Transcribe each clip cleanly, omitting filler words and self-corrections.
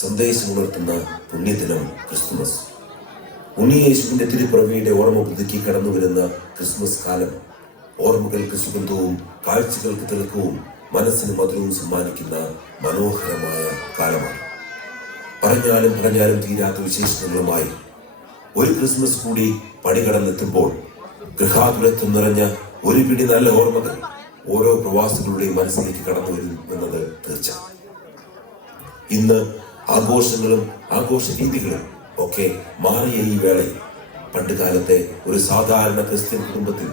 സന്ദേശമുണർത്തുന്ന പുണ്യദിനം Christmas. ഉണ്ണിയേശുവിന്റെ തിരുപ്പിറവിയുടെ ഓർമ്മ പുതുക്കി കടന്നു വരുന്ന ക്രിസ്മസ് കാലം ഓർമ്മകൾക്ക് സുഗന്ധവും കാഴ്ചകൾക്ക് തിളക്കവും മനസ്സിന് മധുരവും സമ്മാനിക്കുന്ന മനോഹരമായ കാലമാണ്. പറഞ്ഞാലും തീരാത്ത വിശേഷങ്ങളുമായി ഒരു ക്രിസ്മസ് കൂടി പടികടന്നെത്തുമ്പോൾ ഗൃഹാതുരത്വം നിറഞ്ഞ ഒരു പിടി നല്ല ഓർമ്മകൾ ഓരോ പ്രവാസികളുടെയും മനസ്സിലേക്ക് കടന്നു വരും എന്നത് തീർച്ച. ഇന്ന് ആഘോഷങ്ങളും ആഘോഷ രീതികളും ഒക്കെ മാറിയ ഈ വേളയിൽ പണ്ടുകാലത്തെ ഒരു സാധാരണ ക്രിസ്ത്യൻ കുടുംബത്തിൽ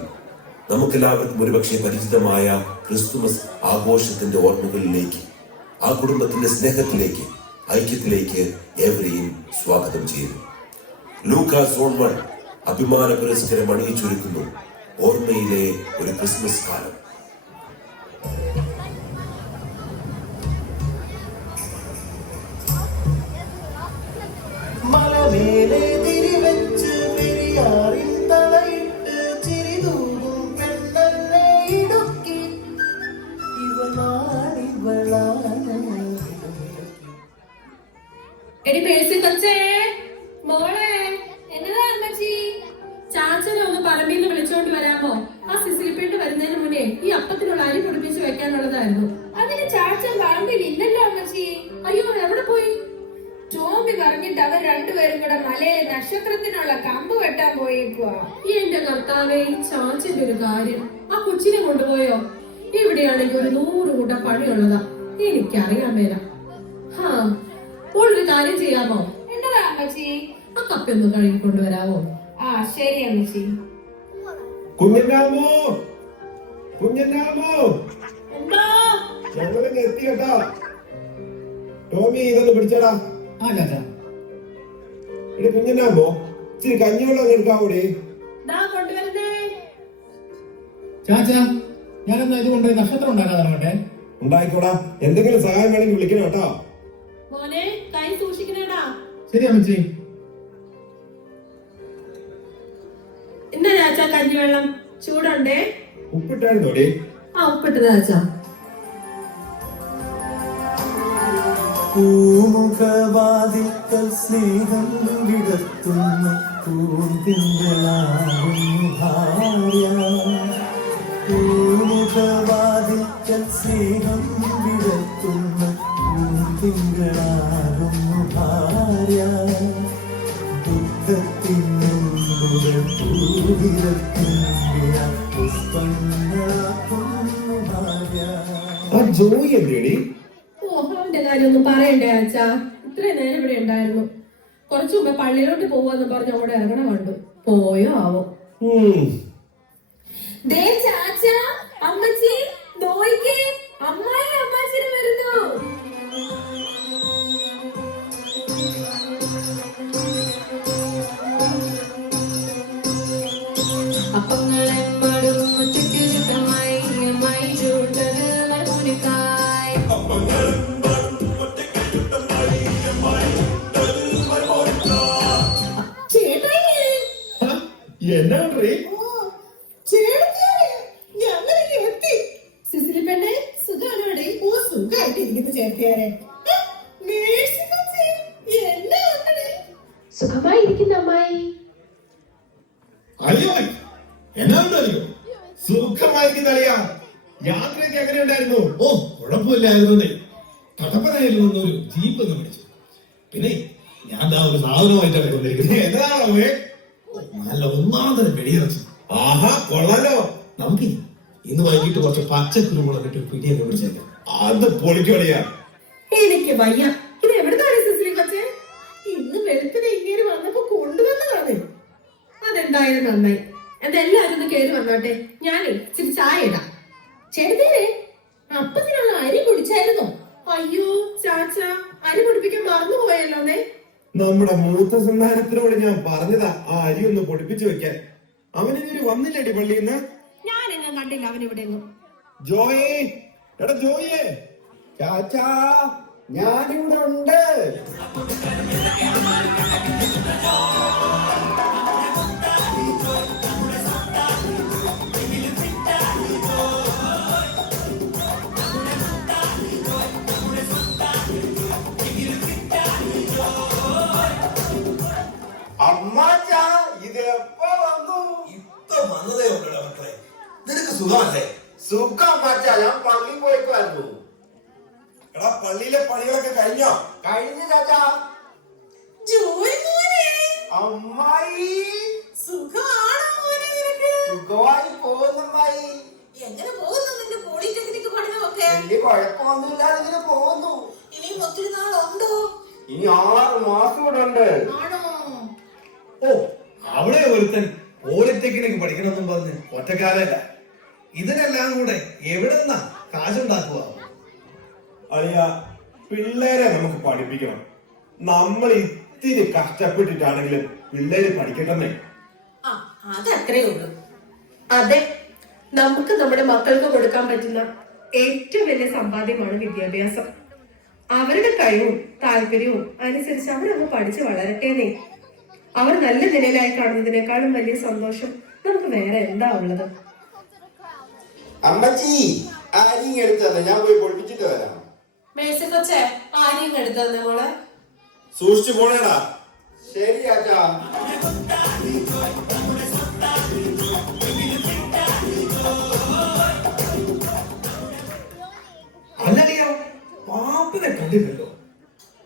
നമുക്കെല്ലാവർക്കും ഒരുപക്ഷെ പരിചിതമായ ക്രിസ്തുമസ് ആഘോഷത്തിന്റെ ഓർമ്മകളിലേക്ക്, ആ കുടുംബത്തിന്റെ സ്നേഹത്തിലേക്ക്, ഐക്യത്തിലേക്ക് ഏവരെയും സ്വാഗതം ചെയ്യുന്നു. ലൂക്കാസ് 1 അഭിമാന പുരസ്കാരം അണിയിച്ചൊരുക്കുന്നു ഓർമ്മയിലെ ഒരു ക്രിസ്മസ് കാലം. എടി പേഴ്സി കൊച്ചേ, മോളെ, എന്നതാ അമ്മച്ചി? ചാച്ചനെ ഒന്ന് പറമ്പിൽ നിന്ന് വിളിച്ചോണ്ട് വരാമോ? ആ സിസിലിപ്പെട്ട് വരുന്നതിന് മുന്നേ ഈ അപ്പത്തിനുള്ള അരി പൊടിപ്പിച്ച് വെക്കാനുള്ളതായിരുന്നു. അതിന് ചാച്ചൻ പറമ്പിൽ ഇല്ലല്ലോ അമ്മച്ചി. അയ്യോ, എവിടെ പോയി? ടോമി പറഞ്ഞിട്ട് അവർ രണ്ടുപേരും കൂടെ മലയിലെ നക്ഷത്രത്തിനുള്ള കമ്പ് വെട്ടാൻ പോയേക്കുവാ. എന്റെ കർത്താവേ, ഈ ചാച്ചന്റെ ഒരു കാര്യം. ആ കൊച്ചിനെ കൊണ്ടുപോയോ? ഇവിടെയാണെങ്കിൽ ഒരു 100 കൂട്ടം പണിയുള്ളതാ. എനിക്കറിയാൻ മേല. ഒരു കാര്യം ചെയ്യാമോ? എന്നതാ അമ്മച്ചി? ആ കപ്പൊന്ന് കഴുകി കൊണ്ടുവരാമോ? ആ ശരി അമ്മച്ചി. കുഞ്ഞനാമോ, കുഞ്ഞനാമോ, എന്താ? ഞങ്ങളിങ്ങ് എത്തി കേട്ടാ. ടോമി ഇതൊന്ന് പിടിച്ചടാ. എടി കുഞ്ഞനാമോ, ഇച്ചിരി കഞ്ഞിവെള്ളം എടുക്കാവൂടി. കൊണ്ടുവരുന്നേ. ചാച്ചാ, ഞാനെന്നാ ഇത് കൊണ്ട് നക്ഷത്രം ഉണ്ടാക്കാൻ തുടങ്ങട്ടെ. ഉണ്ടായിക്കോടാ, എന്തെങ്കിലും സഹായം വേണമെങ്കിൽ വിളിക്കണം കേട്ടോ. മോനെ, കൈ സൂക്ഷിക്കണേടാ. ശരി അമ്മച്ചി. എന്താ ചാച്ചാ കഞ്ഞിവെള്ളം? ചൂടുണ്ടേ? ഉപ്പിട്ടായിരുന്നോടി? ആ, ഉപ്പിട്ടത് ചാച്ചാ. പൂമുഖവാതിൽക്കൽ സ്നേഹം വിടർത്തുന്ന പൂന്തിങ്കളാകുന്നു ഭാര്യ. പൂമുഖവാതിൽക്കൽ സ്നേഹം വിടർത്തുന്ന പൂന്തിങ്കളാകുന്നു ഭാര്യ. ദുഃഖത്തിനുള്ളുകൾ പൂവിരക്കുന്ന പുഷ്പങ്ങളാക്കുന്നു ഭാര്യ. ആ ജോയി എന്തേടി? ഓഹോന്റെ കാര്യമൊന്നും പറയണ്ടേ അച്ഛാ? ഇത്രയും നേരം ഇവിടെ ഉണ്ടായിരുന്നു. കുറച്ചു മുമ്പ് പള്ളിയിലോട്ട് പോവാന്ന് പറഞ്ഞ് അവിടെ ഇറങ്ങണ കണ്ടു. പോയോ ആവോ? ദേ ചാച്ചാ, അമ്മച്ചി, നോയിക്കേ, അമ്മായി അമ്മാച്ചിന് വരുന്നു. അപ്പങ്ങളെപ്പാടും ചുറ്റമായി അമ്മായി ചൂണ്ടത് മറുമുനിക്കായി. എന്നാ സിസിലിപ്പെണ്ണെ, സുഖാണോടെ? ഓ, സുഖായിട്ടിരിക്കുന്നു ചേർത്തിയാരെ. സുഖമായിരിക്കുന്ന അമ്മായി. അയ്യോ, എന്നാ ഉണ്ടല്ലോ സുഖമായിരിക്കുന്ന അളിയാ. യാത്രയൊക്കെ എങ്ങനെ ഉണ്ടായിരുന്നു? ഓ, കുഴപ്പമില്ലായിരുന്നു. കടപ്പനയിൽ നിന്നൊരു ജീപ്പ് ഒന്ന് പിടിച്ചു. പിന്നെ ഞാൻ ഒരു സാധനമായിട്ടാണ് കൊണ്ടിരിക്കുന്നത്. എന്താണോ? നല്ല ഒന്നാമതരം വെടിയിറച്ചു. ആഹാ, കൊള്ളാലോ. നമുക്ക് ഇന്ന് വൈകിട്ട് കുറച്ച് പച്ചക്കുരുമുളക് ഇട്ട് പിടിയൊക്കെ പിടിച്ചേക്കാം. അത് പൊളിക്കോളിയാ. എനിക്ക് വയ്യ. ഇത് എവിടുന്നാണ് സിസിലി കൊച്ചേ? ഇന്ന് വെളുപ്പിനെ ഇങ്ങനെ വന്നപ്പോ കൊണ്ടുവന്നതാണ്. അതെന്തായാലും നന്നായി. എന്തായാലും ഒന്ന് കേറി വന്നോട്ടെ. ഞാനേ ഇച്ചിരി ചായ ഇടാം. ചെറുതേരെ, അപ്പത്തിനുള്ള അരി കുടിച്ചായിരുന്നോ? അയ്യോ ചാച്ച, അരി പൊടിപ്പിക്കാൻ മറന്നുപോയല്ലോന്നേ. നമ്മുടെ മൂത്ത സന്താനത്തിനോട് ഞാൻ പറഞ്ഞതാ ആ അരി ഒന്ന് പൊടിപ്പിച്ചു വെക്കാൻ. അവനിതൊരു വന്നില്ലടി പള്ളിന്ന്. ഞാനെങ്ങും കണ്ടില്ല അവനിവിടെ ഒന്നും. ജോയേ, എടാ ജോയേ. ചാച്ചാ, ഞാനിവിടെ ഉണ്ട്. അമ്മാച്ചാ ഇത് എപ്പോ വന്നു? ഇപ്പൊ വന്നതേ ഉള്ളൂടാ മക്കളെ. നിനക്ക് സുഖമല്ലേ? സുഖം അമ്മാച്ചാ, ഞാൻ പള്ളി പോയിക്കുമായിരുന്നു. എടാ പള്ളിയിലെ പണികളൊക്കെ കഴിഞ്ഞോ? കഴിഞ്ഞു ചാച്ചാ. ജോലി മോനെ, അമ്മായി സുഖമാണോ മോനെ നിനക്ക്? സുഖമായി പോകുന്നു അമ്മായി. എങ്ങനെ പോകുന്നു നിന്റെ പോളിടെക്നിക് പഠനമൊക്കെ? വലിയ കുഴപ്പമൊന്നുമില്ലാതെ ഇങ്ങനെ പോകുന്നു. ഇനിയും ഒത്തിരി നാളുണ്ടോ? ഇനി 6 മാസം കൂടെ ഉണ്ട്. ആണോ? ഓ, അവിടെ ഒരുത്തൻ പോളിടെക്നിക് പഠിക്കണമെന്നും പറഞ്ഞ് ഒറ്റക്കാലല്ല. ഇതിനെല്ലാം കൂടെ എവിടെ നിന്നാ കാശുണ്ടാക്കുക? അളിയ, പിള്ളേരെ നമുക്ക് പഠിപ്പിക്കണം. നമ്മൾ ഇത്തിരി കഷ്ടപ്പെട്ടിട്ടാണെങ്കിലും പിള്ളേര് പഠിക്കട്ടെ. ആ, അതത്രേ ഉള്ളൂ. അതെ, നമുക്ക് നമ്മുടെ മക്കൾക്ക് കൊടുക്കാൻ പറ്റുന്ന ഏറ്റവും വലിയ സമ്പാദ്യമാണ് വിദ്യാഭ്യാസം. അവരുടെ കഴിവും താല്പര്യവും അനുസരിച്ച് അവരങ്ങ് പഠിച്ച് വളരട്ടേന്നേ. അവർ നല്ല നിലയിലായി കാണുന്നതിനേക്കാളും വലിയ സന്തോഷം നമുക്ക് വേറെ എന്താ ഉള്ളത്? അമ്മച്ചി, അരി എടുത്തത് ഞാൻ പോയി പൊടിപ്പിച്ചിട്ട് വരാം. മേഴ്സി കൊച്ചേ, ആരെയും എടുത്തന്നെ മോളെ. സൂക്ഷിച്ചു പോണേടാ. ശരി ആച്ചാ. അല്ലയോ, പാപ്പനെ കണ്ടില്ലല്ലോ.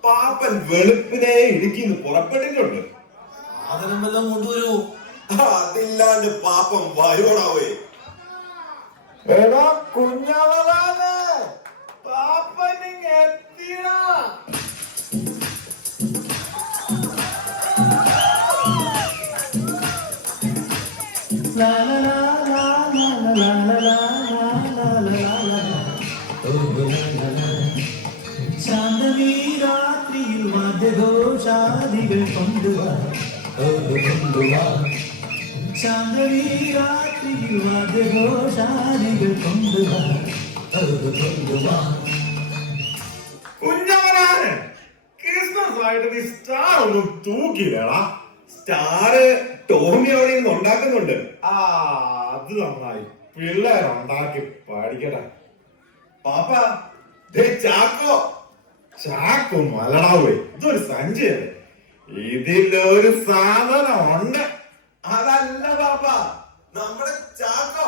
പാപ്പൻ വെളുപ്പിനെ ഇടുക്കിന്ന് പുറപ്പെട്ടിട്ടുണ്ട്. സാധനം വല്ലതും കൊണ്ടുവരുമോ? അതില്ലാണ്ട് പാപ്പൻ വരുവോടാവേ. എടാ കുഞ്ഞവളാണ്, പാപ്പനിങ് എത്തിയടാ. ശാന്തവീ രാത്രിയിൽ മധ്യഘോഷാദികൾ കൊണ്ടുവാ, കൊണ്ടുവാ. ശാന്തവീ രാത്രിയിൽ മധ്യഘോഷാദികൾ കൊണ്ടുവാ, കൊണ്ടുവാ. കുഞ്ഞവനാണ്, ക്രിസ്മസ് ആയിട്ട് നീ സ്റ്റാർ ഒന്നും തൂക്കിയില്ലടാ. സ്റ്റാർ ടോമി അവിടെ നിന്ന് ഉണ്ടാക്കുന്നുണ്ട്. ആ, അത് നന്നായി. പിള്ളേരുണ്ടാക്കി പഠിക്കട്ടെ. പാപ്പ, ദേ ചാക്കോ. ചാക്കോ മലടാവേ, ഇതൊരു സഞ്ചിയാണ്. ഇതിലൊരു സാധനം ഉണ്ട്. അതല്ല പാപ്പ, നമ്മുടെ ചാക്കോ.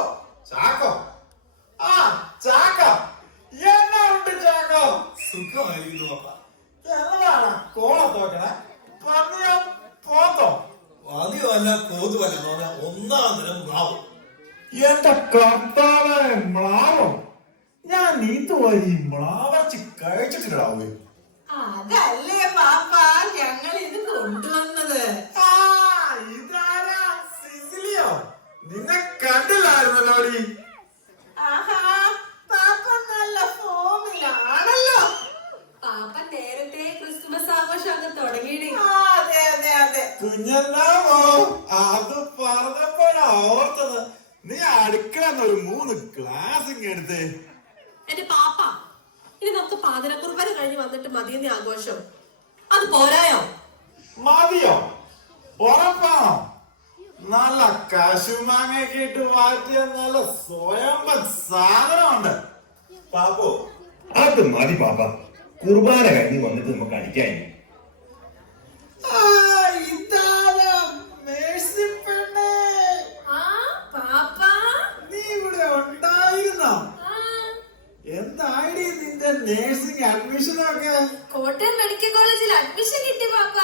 ചാക്കോ? ആ, ചാക്കോ. എന്നാ ഉണ്ട് ചാക്കോ? സുഖമായിരിക്കുന്നു പാപ്പ. എന്നതാണ് കോളത്തോക്കണേ? പന്നിയോ പോത്തോ? ആദ്യമല്ല കോതുവല്ല എന്ന് പറഞ്ഞാൽ ഒന്നാം തരം മ്ലാവ്. എന്റെ കർത്താവേ, മ്ലാവോ? ഞാൻ ഇതുവരെ ഈ മ്ലാവച്ചി കഴിച്ചിട്ടില്ലാവേ. അതല്ലേ പാപ്പ ഞങ്ങൾ ഇത് കൊണ്ടുവന്നത്. ആ, ഇതാരാ? സിസിലിയോ? നിന്നെ കണ്ടില്ലായിരുന്നല്ലോടി. ആഹാ, പാപ്പ നല്ല ഫോമിലാണല്ലോ. പാപ്പ നേരത്തെ ക്രിസ്മസ് ആഘോഷം അങ്ങ് തുടങ്ങിയിടി. അതെ അതെ അതെ. കുഞ്ഞല്ലാവോ, അത് പറഞ്ഞപ്പോഴാ ഓർത്തത്. നീ അടുക്കളന്നൊരു 3 ഗ്ലാസ് ഇങ്ങെടുത്ത്. എന്റെ പാപ്പ, ഇനി നമുക്ക് പാതിരക്കുർബന കഴിഞ്ഞ് വന്നിട്ട് മതിയെന്ന ആഘോഷം. അത് പോരായോ? മതിയോ? ഉറപ്പാണോ? നല്ല കശുമാങ്ങയൊക്കെ ഇട്ട് വാറ്റിയ നല്ല സ്വയം സാധനമുണ്ട്. പാപ്പോ, അത് മതി പാപ്പ. കുർബാന കഴിഞ്ഞ് വന്നിട്ട് നമുക്ക് അടിക്കാൻ. നീ ഇവിടെ ഉണ്ടായിരുന്നോ? എന്തായി നിന്റെ നേഴ്സിംഗ് അഡ്മിഷനൊക്കെ? കോട്ടയം മെഡിക്കൽ കോളേജിൽ അഡ്മിഷൻ കിട്ടി പാപ്പ.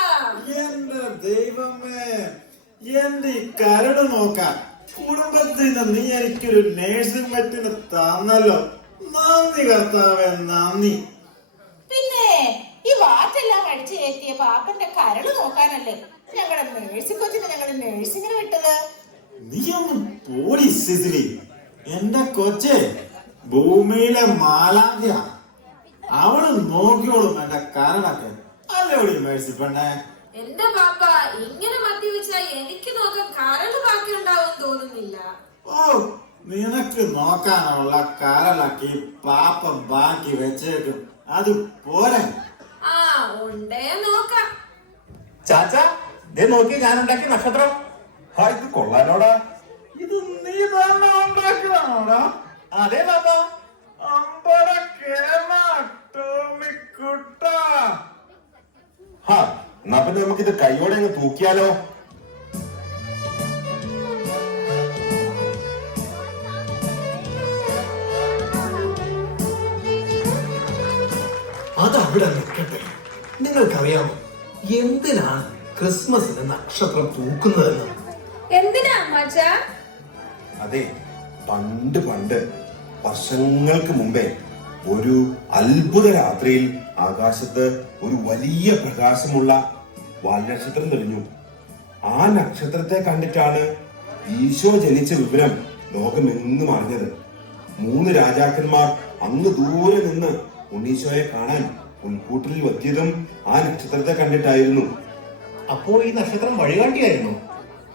എന്റെ ദൈവമേ, എന്റെ ഈ കരട് നോക്കാൻ കുടുംബത്തിന് നീ എനിക്കൊരു നേഴ്സിംഗ് മെറ്റിന് തന്നല്ലോ. നന്ദി കർത്താവേ, നന്ദി. പിന്നെ ഈ വാറ്റെല്ലാം അടിച്ചു കയറ്റിയ പാപ്പന്റെ കരള് നോക്കാനല്ലേ ഞങ്ങളുടെ നേഴ്സിംഗ് കൊച്ചിന് ഞങ്ങളുടെ നേഴ്സിംഗിന് വിട്ടത്. നീ ഒന്ന് പോടി സിസിലി. എന്റെ കൊച്ചെ ഭൂമിയിലെ മാലാഖ്യ. അവള് നോക്കിയോളും എന്റെ കരടൊക്കെ. അല്ലോടി മേഴ്സി പെണ്ണെ. എന്റെ പാപ്പ ഇങ്ങനെ മദ്യപിച്ചാൽ എനിക്ക് നോക്കാൻ കരള് ബാക്കി ഉണ്ടാവും തോന്നുന്നില്ല. ഓ, നിനക്ക് നോക്കാനുള്ള കരളൊക്കെ പാപ്പം ബാക്കി വെച്ചേക്കും. അത് പോരെ? ആ, ഉണ്ടേ നോക്കാം. ചാച്ചാ, ദേ നോക്കി ഞാൻ ഉണ്ടാക്കിയ നക്ഷത്രം. ഇത് കൊള്ളാനോടാ. ഇത് നീ തന്നെ ഉണ്ടാക്കിയതാണോടാ? അതെ പാപ്പ. അമ്പട കേമ ടോമിക്കുട്ട. എന്നാ പിന്നെ നമുക്കിത് കൈയോടെ അങ്ങ് തൂക്കിയാലോ? അവിടെ നിൽക്കട്ടെ. നിങ്ങൾക്കറിയാമോ എന്തിനാണ് ക്രിസ്മസിന് നക്ഷത്രം തൂക്കുന്നതെന്ന്? എന്തിനാ അമ്മാച്ചാ? അതെ, പണ്ട് വർഷങ്ങൾക്ക് മുമ്പേ ഒരു അത്ഭുത രാത്രിയിൽ ആകാശത്ത് ഒരു വലിയ പ്രകാശമുള്ള വാൽനക്ഷത്രം തെളിഞ്ഞു. ആ നക്ഷത്രത്തെ കണ്ടിട്ടാണ് ഈശോ ജനിച്ച വിവരം ലോകമെങ്ങും അറിഞ്ഞത്. 3 രാജാക്കന്മാർ അങ്ങ് ദൂരെ നിന്ന് ഉണ്ണീശോയെ കാണാൻ പുൽക്കൂട്ടിൽ എത്തിയതും ആ നക്ഷത്രത്തെ കണ്ടിട്ടായിരുന്നു. അപ്പോൾ ഈ നക്ഷത്രം വഴികാട്ടിയായിരുന്നു.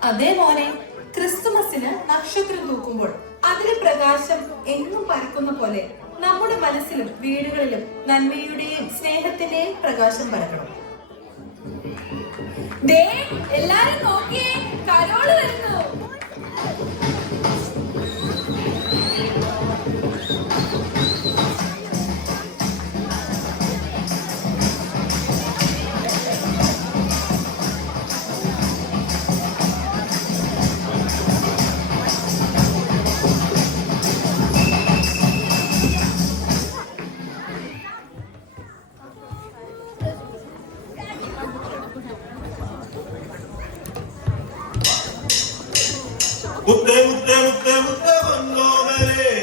അതേ മോനെ, ക്രിസ്തുമസിന് നക്ഷത്രം തൂക്കുമ്പോൾ അതിലെ പ്രകാശം എങ്ങും പരക്കുന്ന പോലെ നമ്മുടെ മനസ്സിലും വീടുകളിലും നന്മയുടെയും സ്നേഹത്തിന്റെയും പ്രകാശം പരക്കണം. ദേ എല്ലാരും നോക്കിയേ, കരോള് വരുന്നു.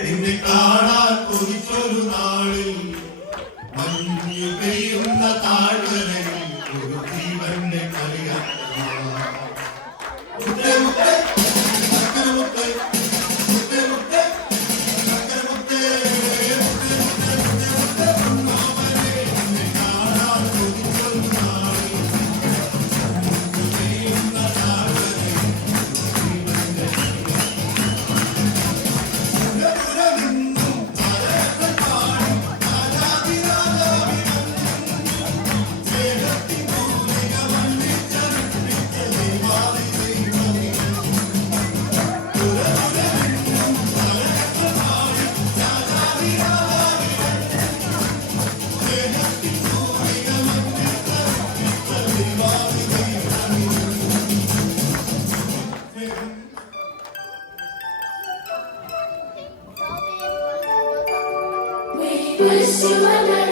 നിന്നെ കാണാൻ കൊതിച്ചൊരു നാളിൽ മഞ്ഞു പെയ്യുന്ന താഴ്വരയിൽ ഒരു ജീവന്റെ കളിയാ. Wish you a